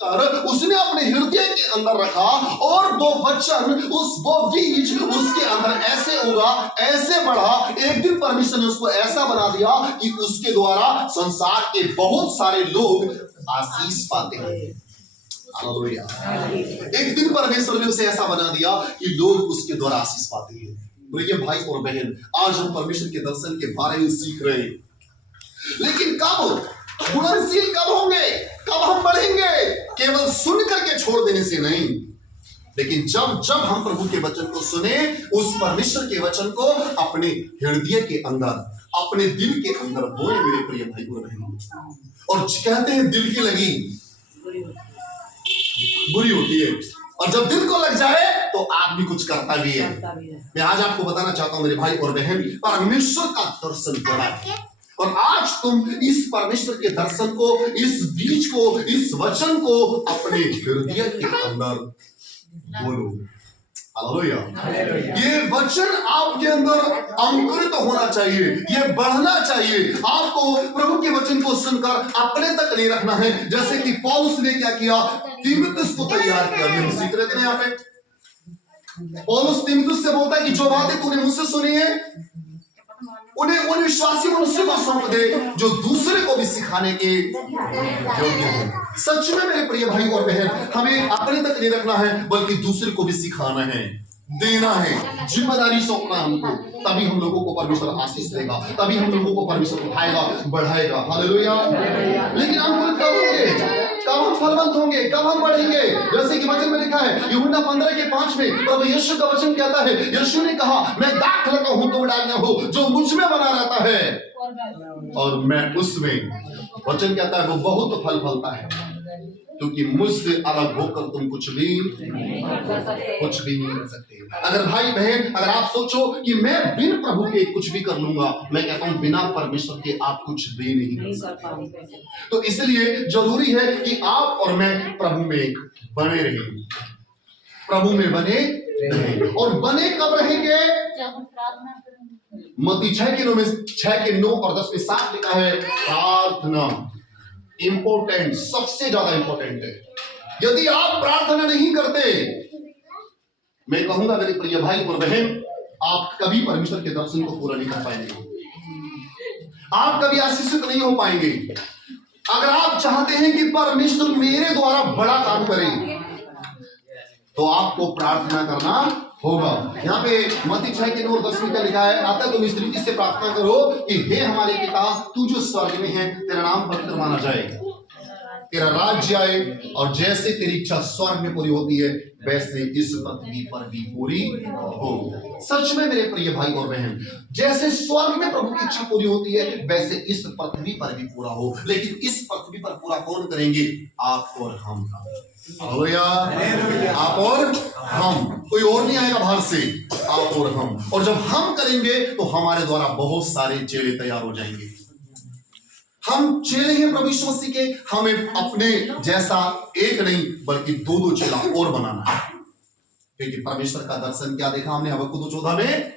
उसने अपने हृदय के अंदर रखा और वो वचन वो बीज उसके अंदर ऐसे उगा, ऐसे बढ़ा। एक दिन परमेश्वर ने उसको ऐसा बना दिया कि उसके द्वारा संसार के बहुत सारे लोग आशीष पाते हैं। हालेलुया। एक दिन परमेश्वर ने उसे ऐसा बना दिया कि लोग उसके द्वारा आशीष पाते हैं। प्रिय भाई और बहन, आज हम परमेश्वर के दर्शन के बारे में सीख रहे हैं, लेकिन कब गुणनशील कब होंगे, कब हम बढ़ेंगे? केवल सुन करके छोड़ देने से नहीं, लेकिन जब जब हम प्रभु के वचन को सुने, उस परमेश्वर के वचन को अपने हृदय के अंदर, अपने दिल के अंदर बोए। मेरे प्रिय भाई और बहन, और कहते हैं दिल की लगी बुरी होती है, और जब दिल को लग जाए तो आदमी कुछ करता भी है। मैं आज आपको बताना चाहता हूं मेरे भाई और बहन, परमेश्वर का दर्शन बड़ा है, और आज तुम इस परमेश्वर के दर्शन को, इस बीज को, इस वचन को अपने हृदय के अंदर बोलो। हालेलुया। ये वचन आपके अंदर अंकुरित होना चाहिए, ये बढ़ना चाहिए। आपको प्रभु के वचन को सुनकर अपने तक नहीं रखना है। जैसे कि पौलुस ने क्या किया, तीमुथियुस को तैयार किया। हम सीख रहे थे यहाँ पे, पौलुस तीमुथियुस से बोलता है कि जो बातें तूने मुझसे सुनी है उन्हें उन विश्वासी मनुष्य को सौंप दे जो दूसरे को भी सिखाने के योग्य है। सच में मेरे प्रिय भाई और बहन, हमें अपने तक नहीं रखना है, बल्कि दूसरे को भी सिखाना है, देना है, जिम्मेदारी सौंपना है हमको। तभी हम लोगों को परमेश्वर आशीष देगा, तभी हम लोगों को परमेश्वर उठाएगा, बढ़ाएगा। हालेलुया। लेकिन हम कब होंगे, कब हम फलवंत होंगे, कब हम बढ़ेंगे? जैसे कि वचन में लिखा है यूहन्ना 15:5 में प्रभु यीशु का वचन कहता है, यीशु ने कहा, मैं दाख लगा हूं तुम डालना हो, जो मुझ में बना रहता है और मैं उसमें। वचन कहता है वो बहुत फल फलता है, क्योंकि मुझसे अलग होकर तुम कुछ भी नहीं कर सकते। अगर भाई बहन, अगर आप सोचो कि मैं बिन प्रभु के कुछ भी कर लूंगा, मैं कहता हूं बिना परमेश्वर के आप कुछ भी नहीं कर सकते। तो इसलिए जरूरी है कि आप और मैं प्रभु में बने रहें, प्रभु में बने रहें। और बने कब रहेंगे? मत्ती 6:9 और 10 में साफ लिखा है, प्रार्थना इंपॉर्टेंट, सबसे ज्यादा इंपॉर्टेंट है। यदि आप प्रार्थना नहीं करते, मैं कहूंगा मेरे प्रिय भाई और बहन, आप कभी परमेश्वर के दर्शन को पूरा नहीं कर पाएंगे, आप कभी आशीषित नहीं हो पाएंगे। अगर आप चाहते हैं कि परमेश्वर मेरे द्वारा बड़ा काम करे, तो आपको प्रार्थना करना होगा। यहाँ पे मत्ती 6:9 और 10 में क्या लिखा है, आता तुम इस रीति से प्रार्थना करो कि हे हमारे पिता तू जो स्वर्ग में है, तेरा नाम पवित्र माना जाए, तेरा राज्य आए, और जैसे तेरी इच्छा स्वर्ग में पूरी होती है वैसे इस पृथ्वी पर भी पूरी हो। सच में मेरे प्रिय भाई और बहन, जैसे स्वर्ग में प्रभु की इच्छा पूरी होती है वैसे इस पृथ्वी पर भी पूरा हो। लेकिन इस पृथ्वी पर पूरा कौन करेंगे? आप और हम। हालेलुया। आप और हम, कोई और नहीं आएगा बाहर से, आप और हम। और जब हम करेंगे तो हमारे द्वारा बहुत सारे चेले तैयार हो जाएंगे। हम चेले हैं प्रभु यीशु मसीह के, हमें अपने जैसा एक नहीं बल्कि 2-2 चेला और बनाना है। क्योंकि परमेश्वर का दर्शन क्या देखा हमने हबक्कुक 2:14 में,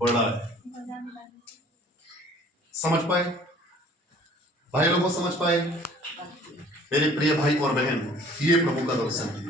बड़ा है। समझ पाए भाई लोगों, समझ पाए मेरे प्रिय भाई और बहन, ये प्रभु का दर्शन है।